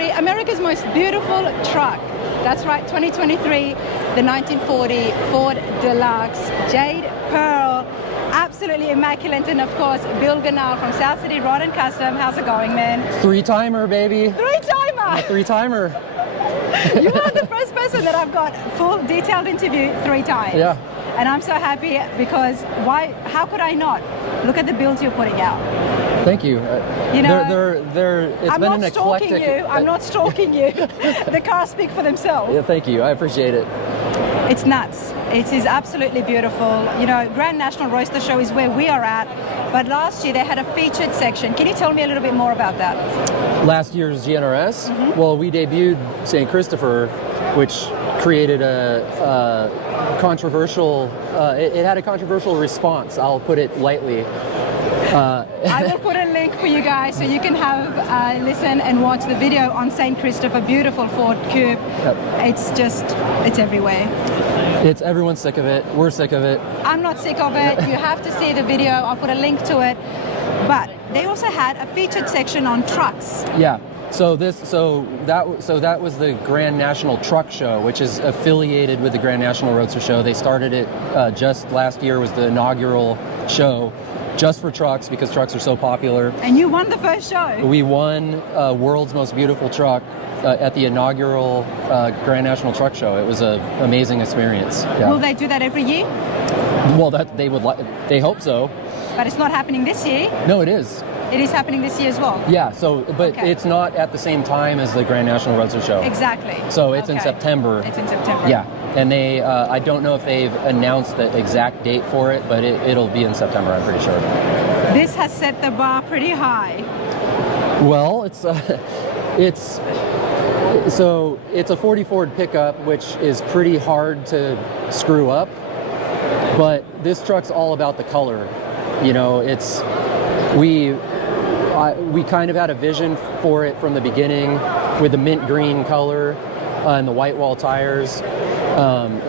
1940, America's most beautiful truck. That's right, 2023, the 1940 Ford Deluxe Jade Pearl. Absolutely immaculate, and of course, Bill Ganahl from SouthCity Rod and Custom. How's it going, man? Three-timer, baby. Three-timer! Three-timer. You are the first person that I've got full detailed interview 3 times. Yeah. And I'm so happy because how could I not? Look at the builds you're putting out. Thank you. You know, it's I'm been not an stalking eclectic. you. I'm not stalking you. The cars speak for themselves. Yeah, thank you. I appreciate it. It's nuts. It is absolutely beautiful. You know, Grand National Roadster Show is where we are at, but last year they had a featured section. Can you tell me a little bit more about that? Last year's GNRS, well, we debuted St. Christopher, which created a controversial, it had a controversial response, I'll put it lightly. I will put a link for you guys so you can have listen and watch the video on St. Christopher, beautiful Ford Coupe. Yep. It's everywhere. Everyone's sick of it. We're sick of it. I'm not sick of it. You have to see the video. I'll put a link to it. But they also had a featured section on trucks. Yeah. So that was the Grand National Truck Show, which is affiliated with the Grand National Roadster Show. They started it just last year, was the inaugural show just for trucks because trucks are so popular. And you won the first show. We won World's Most Beautiful Truck at the inaugural Grand National Truck Show. It was an amazing experience. Yeah. Will they do that every year? Well, they hope so. But it's not happening this year. No, it is. It is happening this year as well. Yeah, but Okay. it's not at the same time as the Grand National Roadster Show. Exactly. So it's in Okay. September. It's in September. Yeah, and they, I don't know if they've announced the exact date for it, but it'll be in September, I'm pretty sure. This has set the bar pretty high. Well, it's a 40 Ford pickup, which is pretty hard to screw up, but this truck's all about the color. You know, we kind of had a vision for it from the beginning with the mint green color and the white wall tires.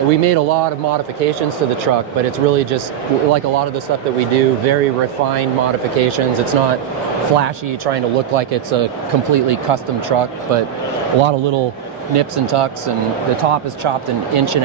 We made a lot of modifications to the truck, but it's really just like a lot of the stuff that we do, very refined modifications. It's not flashy, trying to look like it's a completely custom truck, but a lot of little nips and tucks, and the top is chopped an 1.5 inches,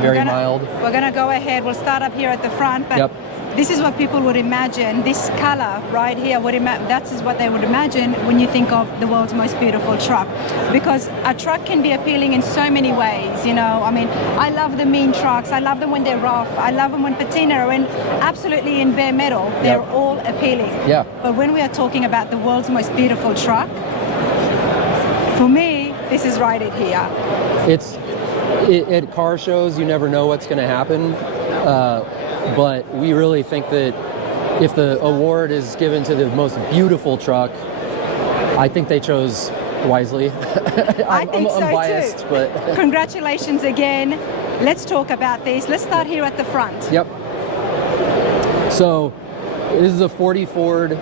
very mild. We're gonna go ahead. We'll start up here at the front, but Yep. this is what people would imagine. This color right here, that is what they would imagine when you think of the world's most beautiful truck. Because a truck can be appealing in so many ways, you know. I mean, I love the mean trucks. I love them when they're rough. I love them when patina are in, absolutely in bare metal. They're all appealing. Yeah. But when we are talking about the world's most beautiful truck, for me, this is right in here. At car shows, you never know what's going to happen. But we really think that if the award is given to the most beautiful truck, I think they chose wisely. I think so I'm biased, too. but Congratulations again. Let's talk about this. Let's start here at the front. Yep. So this is a 40 Ford.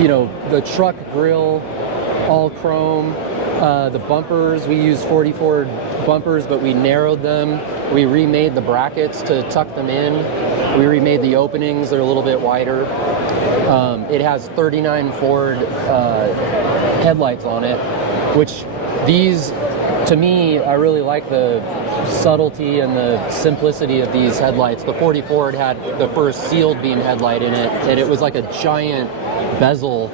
You know, the truck grille, all chrome. The bumpers, we use 40 Ford bumpers, but we narrowed them. We remade the brackets to tuck them in. We remade the openings, they're a little bit wider. It has 39 Ford headlights on it, which these, to me, I really like the subtlety and the simplicity of these headlights. The 40 Ford had the first sealed beam headlight in it, and it was like a giant bezel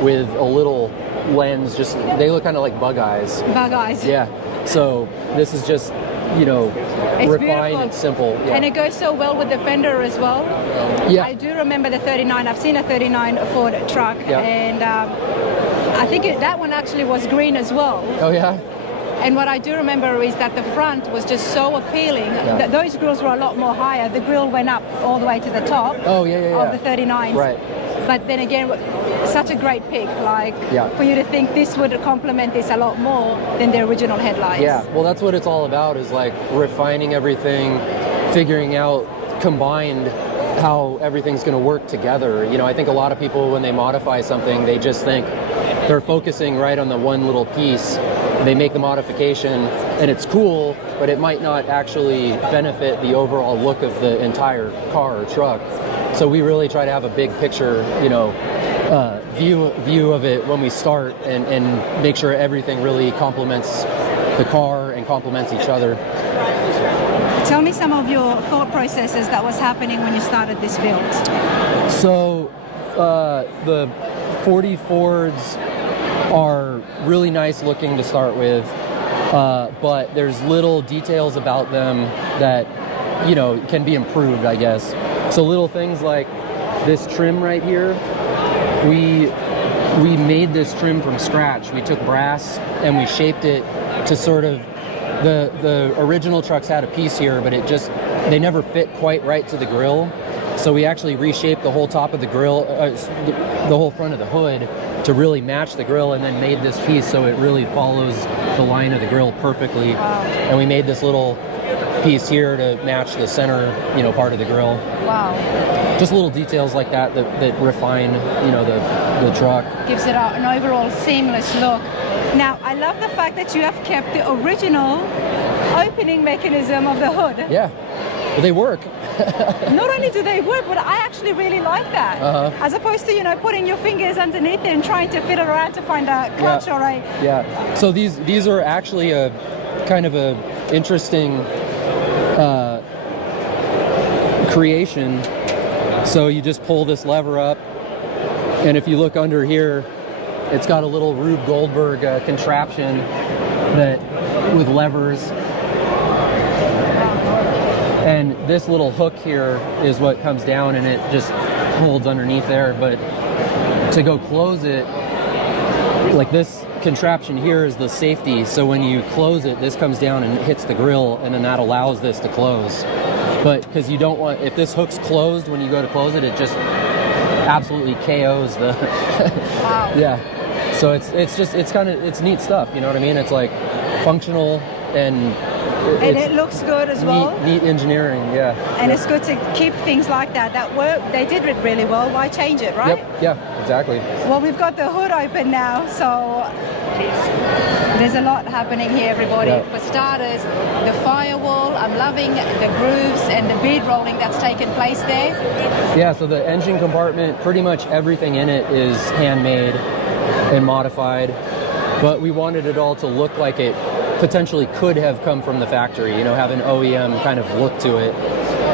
with a little lens. Just, they look kind of like bug eyes. Bug eyes. Yeah. So this is just, you know, It's refined beautiful. and simple. Yeah. And it goes so well with the fender as well. Yeah. I do remember the 39. I've seen a 39 Ford truck, Yeah. and I think that one actually was green as well. Oh yeah. And what I do remember is that the front was just so appealing. Yeah. Those grills were a lot more higher. The grill went up all the way to the top Oh yeah. of the 39s. Right. But then again, such a great pick. Like, Yeah. for you to think this would complement this a lot more than the original headlights. Yeah, well, that's what it's all about, is like refining everything, figuring out combined how everything's going to work together. You know, I think a lot of people, when they modify something, they just think they're focusing right on the one little piece. They make the modification and it's cool, but it might not actually benefit the overall look of the entire car or truck. So we really try to have a big picture, you know, view of it when we start, and make sure everything really complements the car and complements each other. Tell me some of your thought processes that was happening when you started this build. So the 40 Fords are really nice looking to start with, but there's little details about them that, you know, can be improved, I guess. So little things like this trim right here, we made this trim from scratch. We took brass and we shaped it to sort of, the original trucks had a piece here, but they never fit quite right to the grill. So we actually reshaped the whole top of the grill, the whole front of the hood, to really match the grill, and then made this piece so it really follows the line of the grill perfectly. Wow. And we made this little piece here to match the center, you know, part of the grill. Wow. Just little details like that refine, you know, the truck. Gives it an overall seamless look. Now, I love the fact that you have kept the original opening mechanism of the hood. Yeah, well, they work. Not only do they work, but I actually really like that. As opposed to, you know, putting your fingers underneath it and trying to fiddle around to find a clutch or a... Yeah, so these are actually a kind of a interesting creation. So you just pull this lever up, and if you look under here, it's got a little Rube Goldberg contraption that with levers. And this little hook here is what comes down, and it just holds underneath there. But to go close it, like this contraption here is the safety. So when you close it, this comes down and hits the grill, and then that allows this to close. But because you don't want, if this hook's closed when you go to close it, it just absolutely KOs the... Wow. Yeah. So it's neat stuff, you know what I mean? It's like functional, and it looks good as well. Neat engineering, yeah. And it's good to keep things like that work. They did it really well. Why change it, right? Yep, yeah, exactly. Well, we've got the hood open now, so there's a lot happening here, everybody. Yeah. For starters, the firewall, I'm loving the grooves and the bead rolling that's taken place there. Yeah, so the engine compartment, pretty much everything in it is handmade and modified, but we wanted it all to look like it potentially could have come from the factory, you know, have an OEM kind of look to it.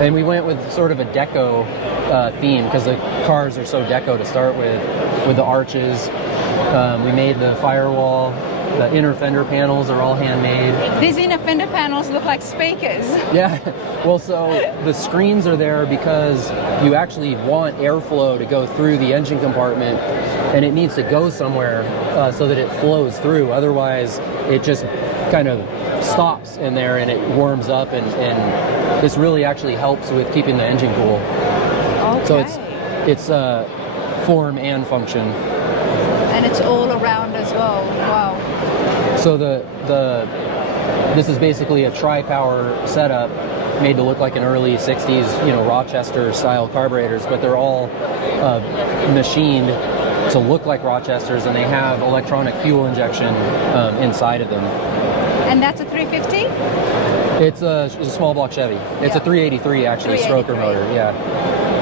And we went with sort of a deco theme, because the cars are so deco to start with the arches. We made the firewall. The inner fender panels are all handmade. These inner fender panels look like speakers. Yeah, well, so the screens are there because you actually want airflow to go through the engine compartment, and it needs to go somewhere so that it flows through. Otherwise, it just kind of stops in there and it warms up, and this really actually helps with keeping the engine cool. Okay. So it's form and function. And it's all around as well. Wow. So this is basically a tri-power setup made to look like an early 60s, you know, Rochester style carburetors, but they're all machined to look like Rochesters, and they have electronic fuel injection inside of them. And that's a 350? It's a small block Chevy. It's a 383 actually, 383. stroker motor, yeah.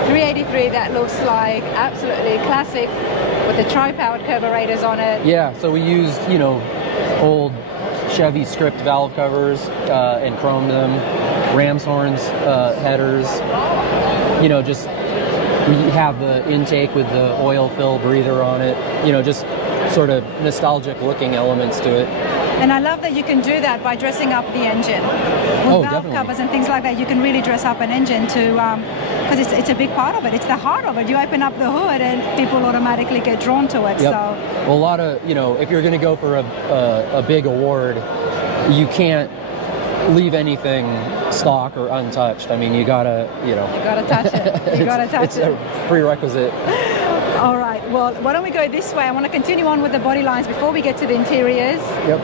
383, that looks like absolutely classic with the tri-powered carburetors on it. Yeah, so we used, you know, old Chevy script valve covers and chromed them, ram's horns, headers, you know, just we have the intake with the oil fill breather on it, you know, just sort of nostalgic looking elements to it. And I love that you can do that by dressing up the engine. With valve definitely. covers and things like that, you can really dress up an engine to, because it's a big part of it. It's the heart of it. You open up the hood and people automatically get drawn to it. Yep. So, well, a lot of, you know, if you're going to go for a big award, you can't leave anything stock or untouched. I mean, you gotta, you know. you gotta touch it. You gotta touch it's it. a prerequisite. All right. Well, why don't we go this way? I want to continue on with the body lines before we get to the interiors. Yep.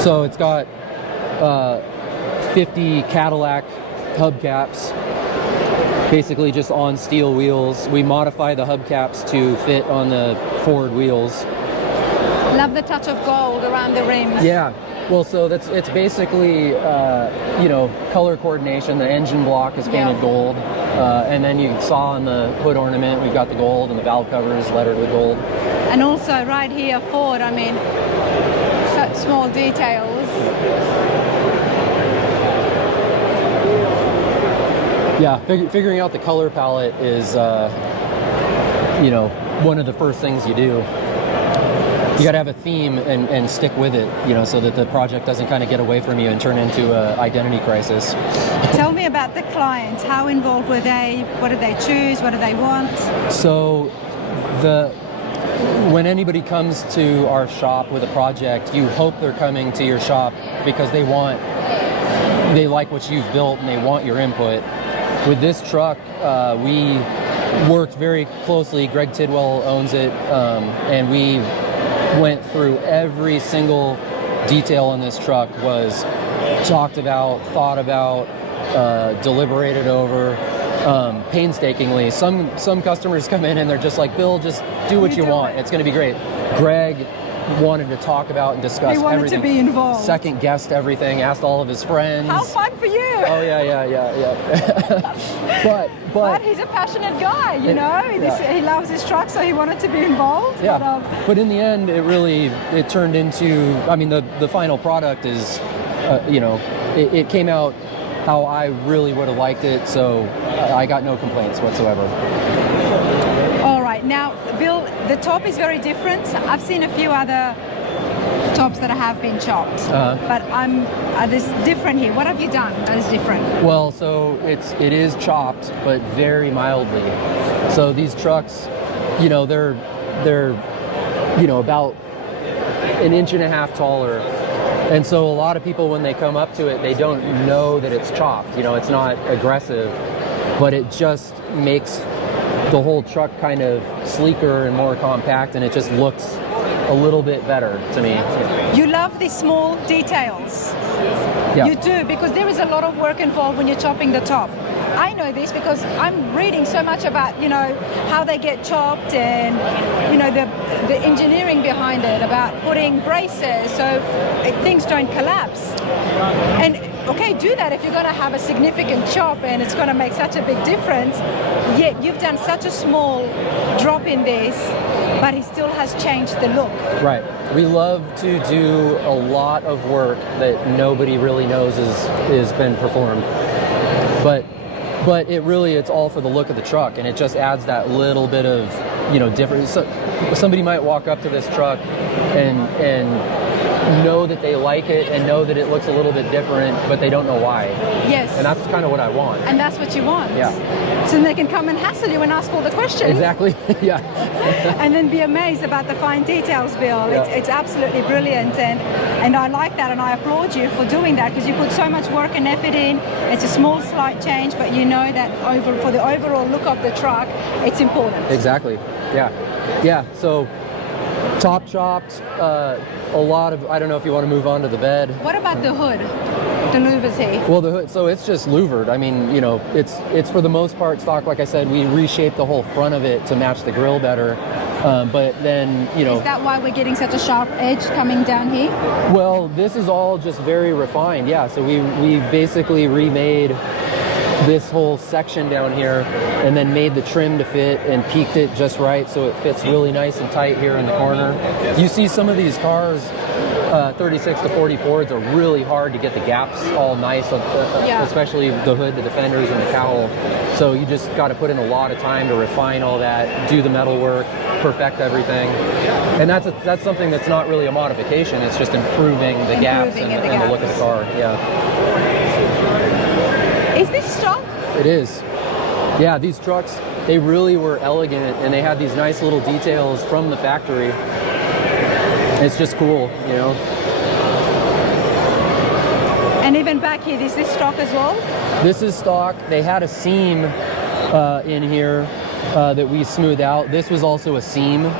So it's got 50 Cadillac hubcaps, basically just on steel wheels. We modify the hubcaps to fit on the forward wheels. Love the touch of gold around the rims. Yeah. Well, so it's basically, you know, color coordination. The engine block is painted gold. And then you saw on the hood ornament, we've got the gold and the valve covers lettered with gold. And also right here, Ford, I mean, such small details. Yeah, figuring out the color palette is, you know, one of the first things you do. You got to have a theme and stick with it, you know, so that the project doesn't kind of get away from you and turn into an identity crisis. Tell me about the clients. How involved were they? What did they choose? What do they want? So when anybody comes to our shop with a project, you hope they're coming to your shop because they like what you've built and they want your input. With this truck, we worked very closely. Greg Tidwell owns it, and we went through every single detail on this truck, was talked about, thought about, deliberated over, painstakingly. Some customers come in and they're just like, Bill, just do what you want. It's going to be great. Greg wanted to talk about and discuss everything. He wanted to be involved. Second guessed everything, asked all of his friends. How fun for you! Oh yeah. but he's a passionate guy, you know. He loves his truck, so he wanted to be involved. Yeah. But in the end, it turned into. I mean, the final product is, you know, it came out how I really would have liked it. So I got no complaints whatsoever. All right, now, Bill, the top is very different. I've seen a few other tops that have been chopped, but this different here. What have you done that is different? Well, so it is chopped, but very mildly. So these trucks, you know, they're you know, about 1.5 inches taller. And so a lot of people, when they come up to it, they don't know that it's chopped. You know, it's not aggressive, but it just makes the whole truck kind of sleeker and more compact, and it just looks a little bit better to me. You love these small details. Yeah. You do, because there is a lot of work involved when you're chopping the top. I know this because I'm reading so much about, you know, how they get chopped and, you know, the engineering behind it, about putting braces so things don't collapse. And okay, do that if you're going to have a significant chop and it's going to make such a big difference. Yet you've done such a small drop in this, but it still has changed the look. Right. We love to do a lot of work that nobody really knows is been performed. But it's all for the look of the truck, and it just adds that little bit of, you know, difference. So somebody might walk up to this truck and know that they like it and know that it looks a little bit different, but they don't know why. Yes. And that's kind of what I want. And that's what you want. Yeah. So then they can come and hassle you and ask all the questions. Exactly. Yeah. And then be amazed about the fine details, Bill. Yeah. It's absolutely brilliant, and I like that, and I applaud you for doing that, because you put so much work and effort in. It's a small, slight change, but you know that for the overall look of the truck, it's important. Exactly. Yeah. So top chopped. A lot of, I don't know if you want to move on to the bed. What about the hood? The louvers here? Well, the hood, so it's just louvered. I mean, you know, it's for the most part stock. Like I said, we reshaped the whole front of it to match the grill better. But then, you know. Is that why we're getting such a sharp edge coming down here? Well, this is all just very refined. Yeah, so we basically remade this whole section down here and then made the trim to fit and peaked it just right so it fits really nice and tight here in the corner. You see some of these cars, 36 to 40 Fords, are really hard to get the gaps all nice, especially the hood, the defenders, and the cowl. So you just got to put in a lot of time to refine all that, do the metal work, perfect everything. And that's something that's not really a modification, it's just improving the gaps and the look of the car. Yeah. Is this stock? It is. Yeah, these trucks, they really were elegant, and they had these nice little details from the factory. It's just cool, you know. And even back here, is this stock as well? This is stock. They had a seam in here that we smoothed out. This was also a seam,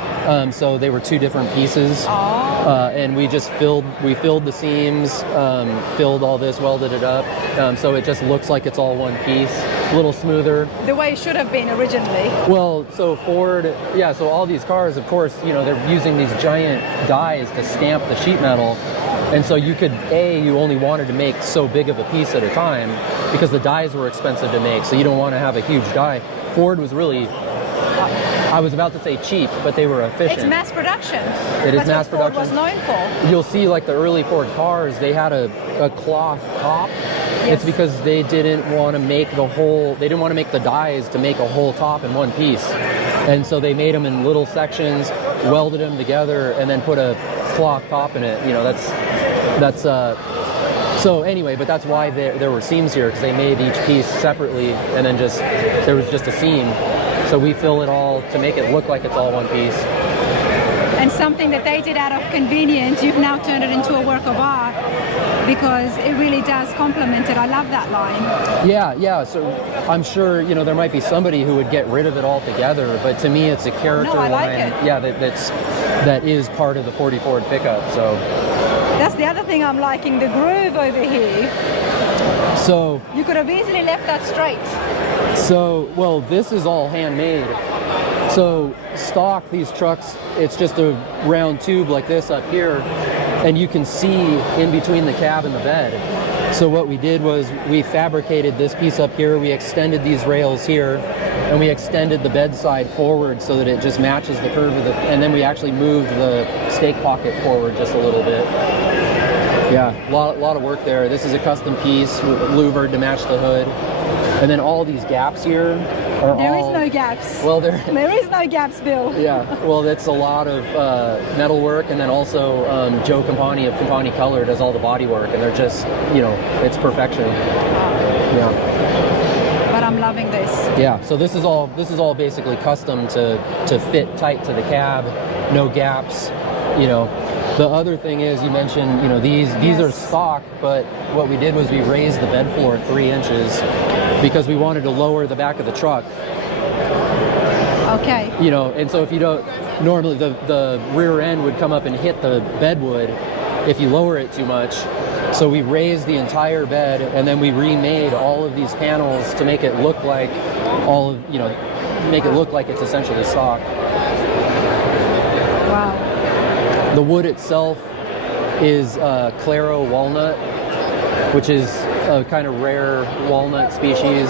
so they were two different pieces. And we just filled the seams, filled all this, welded it up, so it just looks like it's all one piece, a little smoother. The way it should have been originally. Well, so Ford, so all these cars, of course, you know, they're using these giant dies to stamp the sheet metal, and so you only wanted to make so big of a piece at a time. because the dies were expensive to make, so you don't want to have a huge die. Ford was really, I was about to say cheap, but they were efficient. It's mass production. It is That's mass what Ford production. was known for. You'll see like the early Ford cars, they had a cloth top. Yes. It's because they didn't want to make they didn't want to make the dies to make a whole top in one piece. And so they made them in little sections, welded them together, and then put a cloth top in it. You know, so anyway, but that's why there were seams here, because they made each piece separately, and then there was just a seam. So we fill it all to make it look like it's all one piece. And something that they did out of convenience, you've now turned it into a work of art, because it really does complement it. I love that line. Yeah. So I'm sure, you know, there might be somebody who would get rid of it altogether, but to me, it's a character I like line. it. Yeah, that is part of the 40 Ford pickup. So that's the other thing I'm liking, the groove over here. So you could have easily left that straight. So, well, this is all handmade. So stock, these trucks, it's just a round tube like this up here, and you can see in between the cab and the bed. So what we did was we fabricated this piece up here, we extended these rails here, and we extended the bed side forward so that it just matches the curve of and then we actually moved the stake pocket forward just a little bit. Yeah, a lot of work there. This is a custom piece, louvered to match the hood. And then all these gaps here are There is no gaps. Well, there is no gaps, Bill. Yeah, well, that's a lot of metal work, and then also Joe Campani of Campani Color does all the body work, and they're just, you know, it's perfection. Yeah. But I'm loving this. Yeah, so this is all basically custom to fit tight to the cab, no gaps, you know. The other thing is, you mentioned, you know, these are stock, but what we did was we raised the bed floor 3 inches because we wanted to lower the back of the truck. Okay. You know, and so if you don't, normally the rear end would come up and hit the bedwood if you lower it too much. So we raised the entire bed, and then we remade all of these panels to make it look like make it look like it's essentially stock. Wow. The wood itself is Claro walnut, which is a kind of rare walnut species.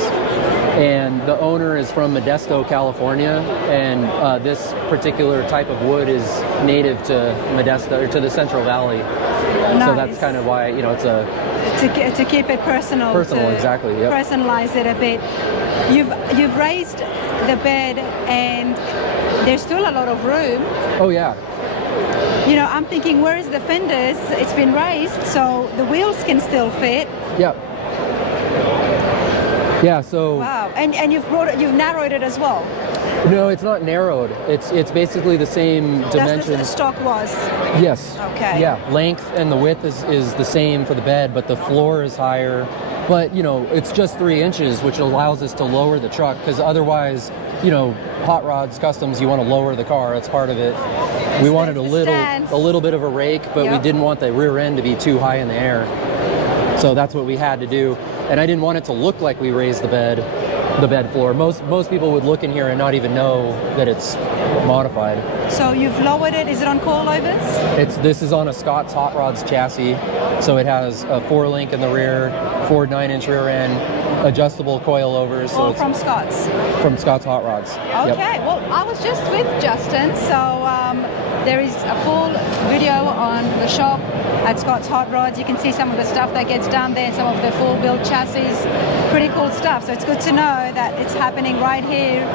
And the owner is from Modesto, California, and this particular type of wood is native to Modesto, or to the Central Valley. Nice. So that's kind of why, you know, it's a... To keep it personal. Personal, exactly, yep. Personalize it a bit. You've raised the bed, and there's still a lot of room. Oh, yeah. You know, I'm thinking, where is the fenders? It's been raised, so the wheels can still fit. Yeah. Yeah, so... Wow, and you've narrowed it as well? No, it's not narrowed. It's basically the same dimensions. That's what the stock was? Yes. Okay. Yeah, length and the width is the same for the bed, but the floor is higher. But, you know, it's just 3 inches, which allows us to lower the truck, because otherwise, you know, Hot Rods Customs, you want to lower the car. That's part of it. We wanted a little bit of a rake, but we didn't want the rear end to be too high in the air. So that's what we had to do. And I didn't want it to look like we raised the bed floor. Most people would look in here and not even know that it's modified. So you've lowered it. Is it on coilovers? This is on a Scott's Hot Rods chassis. So it has a 4-link in the rear, Ford 9-inch rear end, adjustable coilovers. So All from Scott's? From Scott's Hot Rods. Okay, Yep. well, I was just with Justin, so there is a full video on the shop at Scott's Hot Rods. You can see some of the stuff that gets done there, some of the full build chassis. Pretty cool stuff. So it's good to know that it's happening right here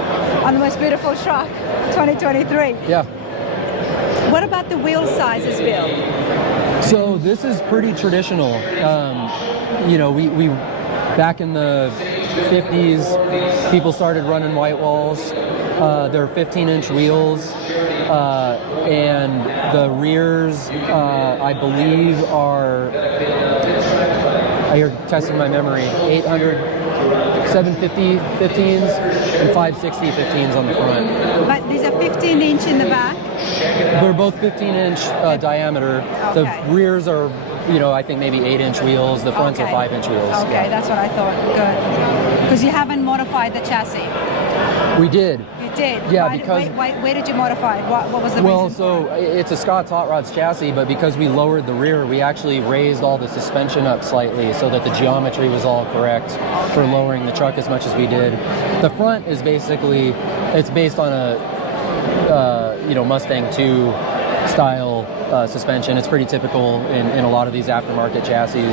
on the most beautiful truck, 2023. Yeah. What about the wheel sizes, Bill? So this is pretty traditional. You know, we back in the 50s, people started running white walls. They're 15-inch wheels, and the rears, I believe, are, you're testing my memory, 750 15s and 560 15s on the front. But these are 15-inch in the back? They're both 15-inch diameter. Okay. The rears are, you know, I think maybe 8-inch wheels. The fronts are 5-inch wheels. Okay, Yeah. that's what I thought. Good. Because you haven't modified the chassis. We did. You did. Yeah, because where did you modify it? What was the well, reason? so it's a Scott's Hot Rods chassis, but because we lowered the rear, we actually raised all the suspension up slightly so that the geometry was all correct for lowering the truck as much as we did. The front is basically, it's based on a Mustang 2 style suspension. It's pretty typical in a lot of these aftermarket chassis.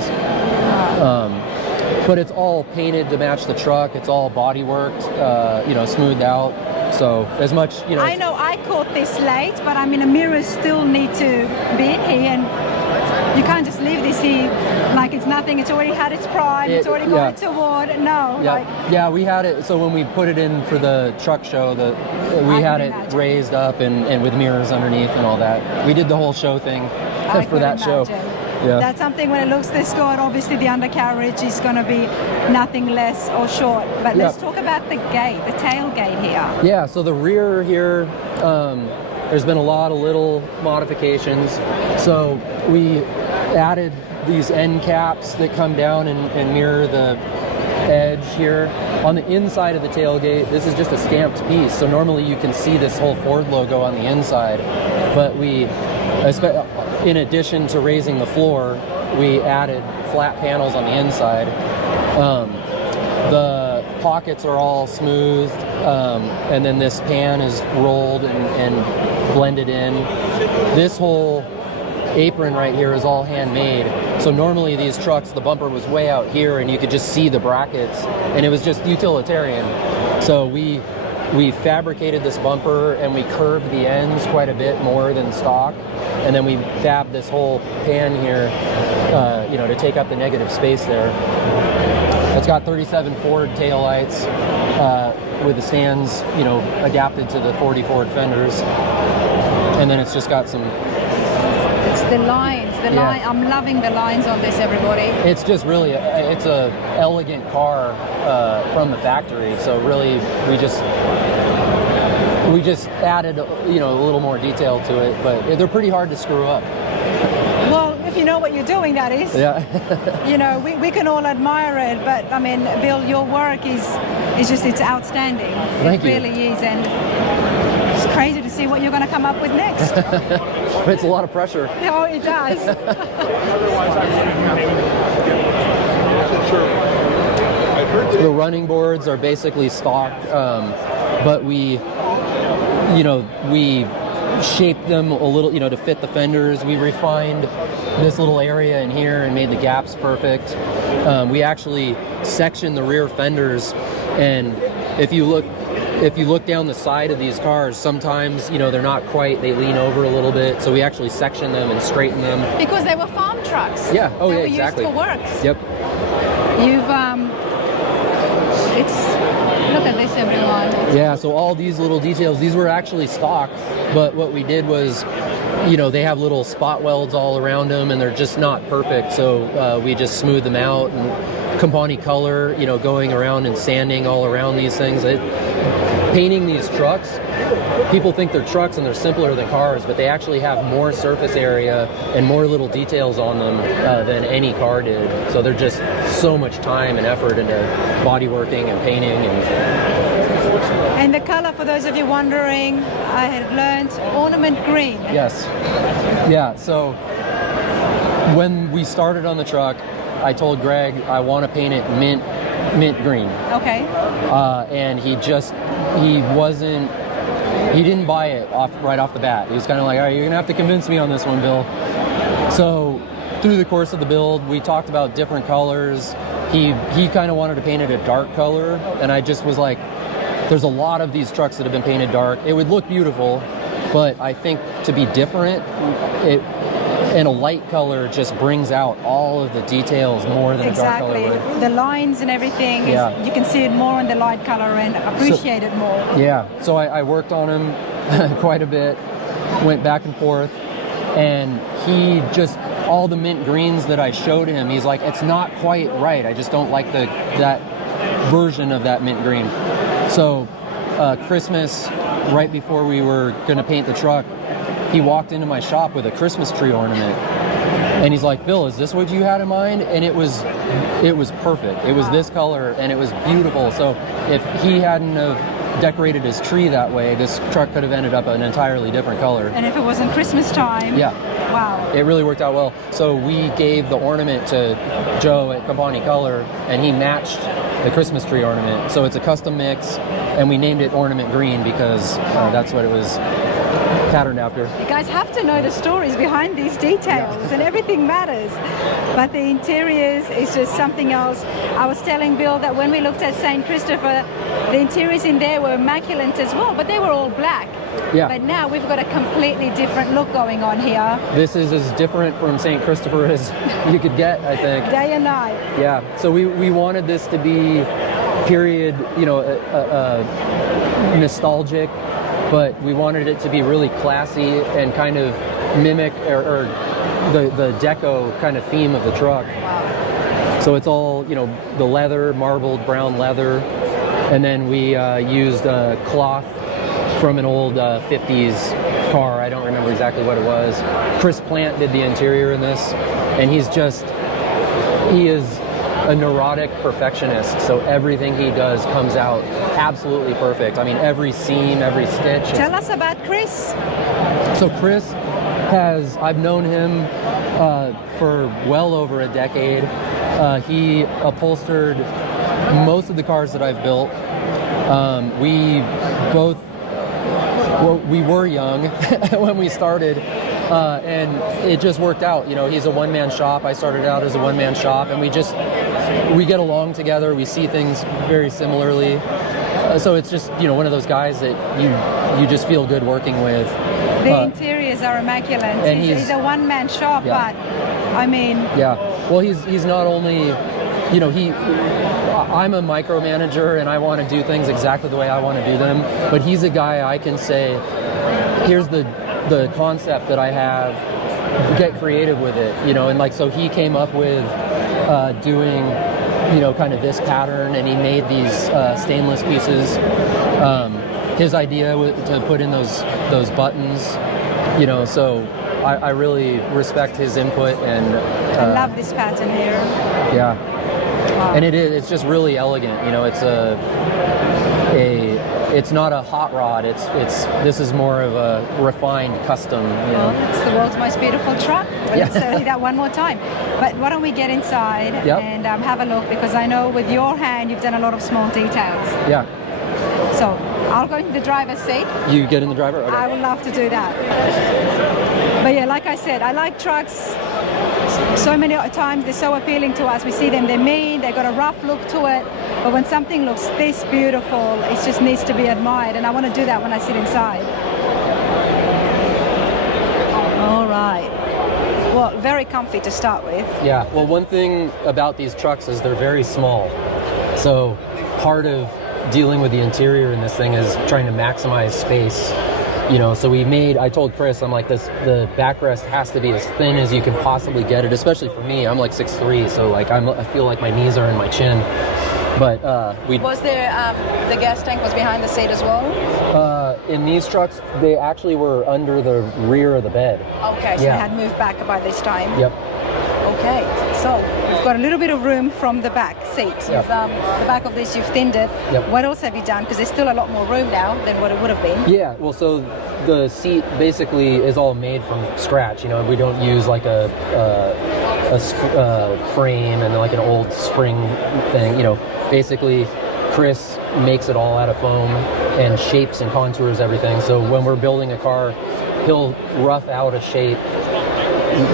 But it's all painted to match the truck. It's all body worked, smoothed out. So as much, I know I caught this late, but I mean, the mirrors still need to be in here, and you can't just leave this here like it's nothing. It's already had its prime. It's already got its award. No. Yeah, we had it. So when we put it in for the truck show, we had it raised up and with mirrors underneath and all that. We did the whole show thing for that show. Yeah. That's something when it looks this good. Obviously, the undercarriage is going to be nothing less or short. But let's talk about the gate, the tailgate here. Yeah, so the rear here, there's been a lot of little modifications. So we added these end caps that come down and mirror the edge here. On the inside of the tailgate, this is just a stamped piece. So normally you can see this whole Ford logo on the inside. But in addition to raising the floor, we added flat panels on the inside. The pockets are all smoothed, and then this pan is rolled and blended in. This whole apron right here is all handmade. So normally these trucks, the bumper was way out here and you could just see the brackets, and it was just utilitarian. So we fabricated this bumper and we curved the ends quite a bit more than stock. And then we fabbed this whole pan here, to take up the negative space there. It's got 37 Ford taillights with the stands, adapted to the 40 Ford fenders. And then it's just got some... It's the lines. I'm loving the lines on this, everybody. It's just really, it's a elegant car from the factory. So really, we just added, a little more detail to it, but they're pretty hard to screw up. Well, if you know what you're doing, that is. Yeah. We can all admire it, but I mean, Bill, your work is it's outstanding. Thank you. It really is, and it's crazy to see what you're going to come up with next. It's a lot of pressure. Oh, it does. The running boards are basically stock, but we shaped them a little, to fit the fenders. We refined this little area in here and made the gaps perfect. We actually sectioned the rear fenders, and if you look down the side of these cars, sometimes, they're not quite, they lean over a little bit, so we actually section them and straighten them. Because they were farm trucks. Yeah, they were exactly. used for works. Yep. Look at this, everyone. Yeah, so all these little details, these were actually stock, but what we did was, they have little spot welds all around them, and they're just not perfect, so we just smooth them out, and Campani color, going around and sanding all around these things. Painting these trucks, people think they're trucks and they're simpler than cars, but they actually have more surface area and more little details on them than any car did. So they're just so much time and effort into body working and painting. And the color, for those of you wondering, I had learned Ornament Green. Yes. Yeah, so when we started on the truck, I told Greg I want to paint it mint green. Okay. And he didn't buy it right off the bat. He was kind of like, all right, you're gonna have to convince me on this one, Bill. So through the course of the build, we talked about different colors. He kind of wanted to paint it a dark color, and I just was like, there's a lot of these trucks that have been painted dark. It would look beautiful, but I think to be different, and a light color just brings out all of the details more than a dark color would. Exactly. The lines and everything, you can see it more in the light color and appreciate it more. Yeah. So I worked on him quite a bit, went back and forth, and he just, all the mint greens that I showed him, he's like, it's not quite right. I just don't like that version of that mint green. So Christmas, right before we were going to paint the truck, he walked into my shop with a Christmas tree ornament, and he's like, Bill, is this what you had in mind? And it was perfect. It was this color, and it was beautiful. So if he hadn't have decorated his tree that way, this truck could have ended up an entirely different color. And if it wasn't Christmas time, Yeah. wow. It really worked out well. So we gave the ornament to Joe at Company Color, and he matched the Christmas tree ornament. So it's a custom mix, and we named it Ornament Green because that's what it was patterned after. You guys have to know the stories behind these details, and everything matters. But the interiors is just something else. I was telling Bill that when we looked at St. Christopher, the interiors in there were immaculate as well, but they were all black. Yeah. But now we've got a completely different look going on here. This is as different from St. Christopher as you could get, I think. Day and night. Yeah. So we wanted this to be period, nostalgic, but we wanted it to be really classy and kind of mimic or the deco kind of theme of the truck. Wow. So it's all, the leather, marbled brown leather, and then we used cloth from an old 50s car. I don't remember exactly what it was. Chris Plant did the interior in this, and he is a neurotic perfectionist, so everything he does comes out absolutely perfect. I mean, every seam, every stitch. Tell us about Chris. So Chris I've known him for well over a decade. He upholstered most of the cars that I've built. We were young when we started, and it just worked out. He's a one-man shop. I started out as a one-man shop, and we get along together. We see things very similarly. So it's just, one of those guys that you just feel good working with. The interiors are immaculate. And he's a one-man shop, yeah. but I mean... Yeah. Well, he's not only, I'm a micromanager and I want to do things exactly the way I want to do them, but he's a guy I can say, here's the concept that I have, get creative with it, and so he came up with doing, kind of this pattern, and he made these stainless pieces. His idea was to put in those buttons, so I really respect his input, and I love this pattern here. Yeah. Wow. And it's just really elegant. It's not a hot rod. This is more of a refined custom. Well, it's the world's most beautiful truck. Well, Yeah. let's say that one more time. But why don't we get inside Yep. and have a look, because I know with your hand you've done a lot of small details. Yeah. So I'll go into the driver's seat. You get in the driver? Okay. I would love to do that. But yeah, like I said, I like trucks. So many times they're so appealing to us. We see them, they're mean, they've got a rough look to it. But when something looks this beautiful, it just needs to be admired. And I want to do that when I sit inside. All right. Well, very comfy to start with. Yeah. Well, one thing about these trucks is they're very small. So part of dealing with the interior in this thing is trying to maximize space. So I told Chris, I'm like, the backrest has to be as thin as you can possibly get it, especially for me. I'm like 6'3", so I feel like my knees are in my chin. But Was there the gas tank was behind the seat as well? In these trucks, they actually were under the rear of the bed. Okay, so Yeah. they had moved back by this time. Yep. Okay, so we've got a little bit of room from the back seat. Yep. The back of this, you've thinned it. Yep. What else have you done? Because there's still a lot more room now than what it would have been. Yeah, well, so the seat basically is all made from scratch. We don't use like a frame and like an old spring thing. Basically, Chris makes it all out of foam and shapes and contours everything. So when we're building a car, he'll rough out a shape.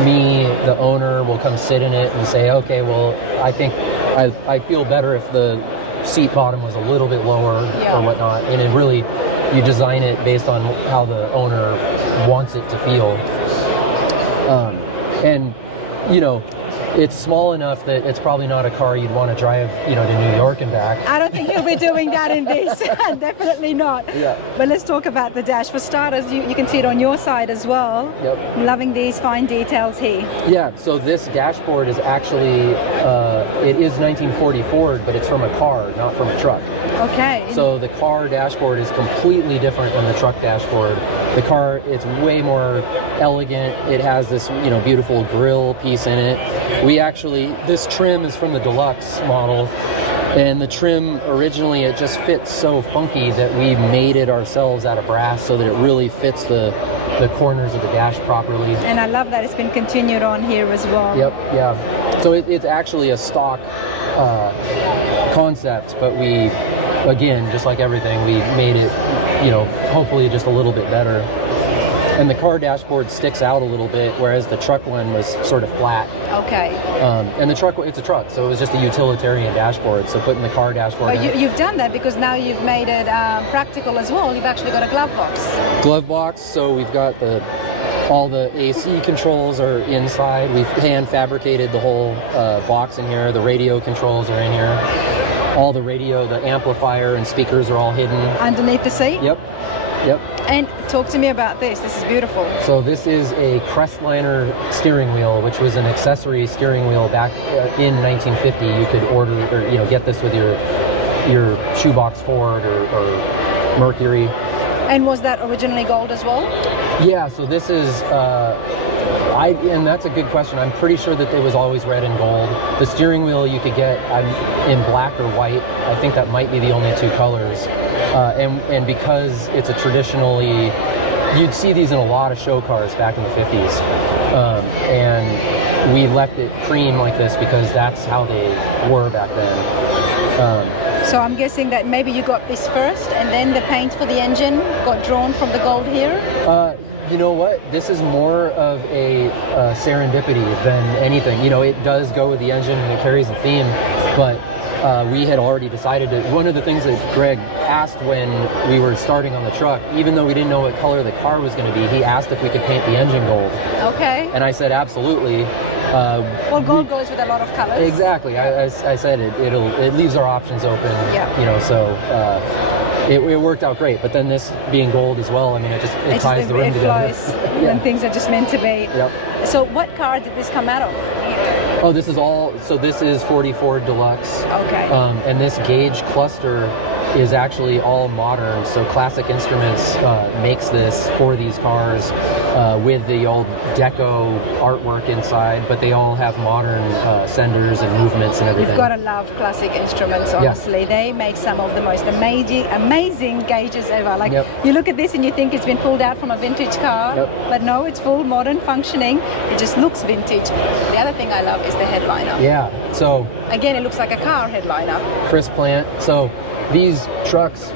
Me, the owner, will come sit in it and say, okay, well, I think I feel better if the seat bottom was a little bit lower Yeah. or whatnot. And it really, you design it based on how the owner wants it to feel. And it's small enough that it's probably not a car you'd want to drive, to New York and back. I don't think he'll be doing that in this. Definitely not. Yeah. But let's talk about the dash. For starters, you can see it on your side as well. Yep. Loving these fine details here. Yeah, so this dashboard is actually, it is 1940 Ford, but it's from a car, not from a truck. Okay. So the car dashboard is completely different than the truck dashboard. The car, it's way more elegant. It has this, beautiful grill piece in it. This trim is from the deluxe model, And the trim, originally, it just fits so funky that we made it ourselves out of brass so that it really fits the corners of the dash properly. And I love that it's been continued on here as well. Yep, yeah. So it's actually a stock concept, but we, again, just like everything, we made it, hopefully just a little bit better. And the car dashboard sticks out a little bit, whereas the truck one was sort of flat. Okay. And the truck, it's a truck, so it was just a utilitarian dashboard. So putting the car dashboard But you've done that because now you've made it practical as well. You've actually got a glove box. Glove box, so we've got all the AC controls are inside. We've hand fabricated the whole box in here. The radio controls are in here. All the radio, the amplifier and speakers are all hidden. Underneath the seat? Yep. And talk to me about this. This is beautiful. So this is a Crestliner steering wheel, which was an accessory steering wheel back in 1950. You could order or get this with your shoebox Ford or Mercury. And was that originally gold as well? Yeah. So this is. And that's a good question. I'm pretty sure that it was always red and gold. The steering wheel you could get in black or white. I think that might be the only two colors. And because it's a traditionally, you'd see these in a lot of show cars back in the 50s. And we left it cream like this because that's how they were back then. So I'm guessing that maybe you got this first and then the paint for the engine got drawn from the gold here? You know what? This is more of a serendipity than anything. It does go with the engine and it carries the theme, but we had already decided to. One of the things that Greg asked when we were starting on the truck, even though we didn't know what color the car was going to be, he asked if we could paint the engine gold. Okay. And I said absolutely. Well, gold goes with a lot of colors. Exactly. I said it leaves our options open. Yeah. So. It worked out great, but then this being gold as well, I mean, it ties the rim together. It flows and things are just meant to be. Yep. So what car did this come out of? Oh, this is 44 Deluxe. Okay. And this gauge cluster is actually all modern. So Classic Instruments makes this for these cars with the old deco artwork inside, but they all have modern senders and movements and everything. You've got to love Classic Instruments, honestly. Yeah. They make some of the most amazing gauges ever. Like, you look at this and you think it's been pulled out from a vintage car, but no, it's full modern functioning. It just looks vintage. The other thing I love is the headliner. Yeah, so... Again, it looks like a car headliner. Chris Plant. So these trucks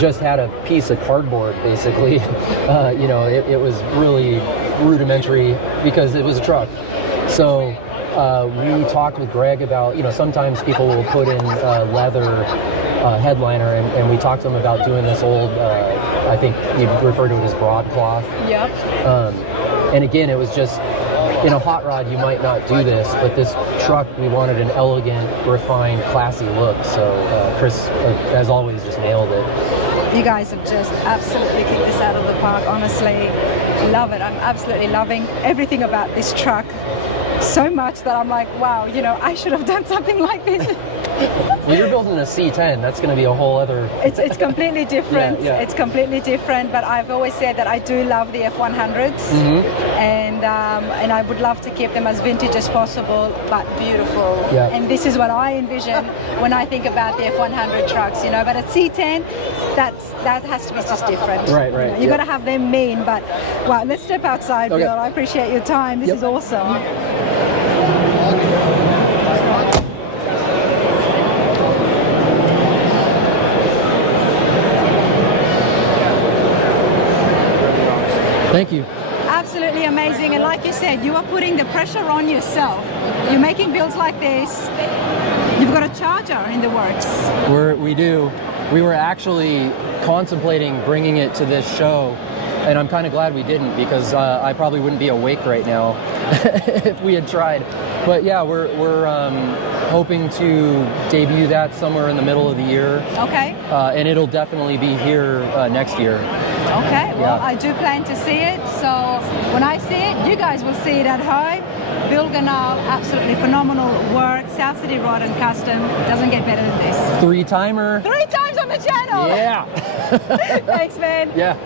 just had a piece of cardboard, basically. It was really rudimentary because it was a truck. So we talked with Greg about, sometimes people will put in leather headliner, and we talked to them about doing this old, I think you refer to it as broadcloth. Yep. And again, it was just, in a hot rod, you might not do this, but this truck, we wanted an elegant, refined, classy look. So Chris, as always, just nailed it. You guys have just absolutely kicked this out of the park, honestly. Love it. I'm absolutely loving everything about this truck so much that I'm like, wow, I should have done something like this. Well, you're building a C10. That's going to be a whole other... It's completely different. Yeah. It's completely different, but I've always said that I do love the F100s, and I would love to keep them as vintage as possible, but beautiful. Yeah. And this is what I envision when I think about the F100 trucks, But a C10, that has to be just different. Right. You got to have them mean, but wow, let's step outside, Okay. Bill. I appreciate your time. This is awesome. Thank you. Absolutely amazing, and like you said, you are putting the pressure on yourself. You're making builds like this. You've got a charger in the works. We do. We were actually contemplating bringing it to this show, and I'm kind of glad we didn't, because I probably wouldn't be awake right now if we had tried. But yeah, we're hoping to debut that somewhere in the middle of the year. Okay. And it'll definitely be here next year. Okay, well, I do plan to see it, so when I see it, you guys will see it at home. Bill Ganahl, absolutely phenomenal work. SouthCity Rod and Custom, doesn't get better than this. 3-timer. 3 times on the channel! Yeah! Thanks, man. Yeah.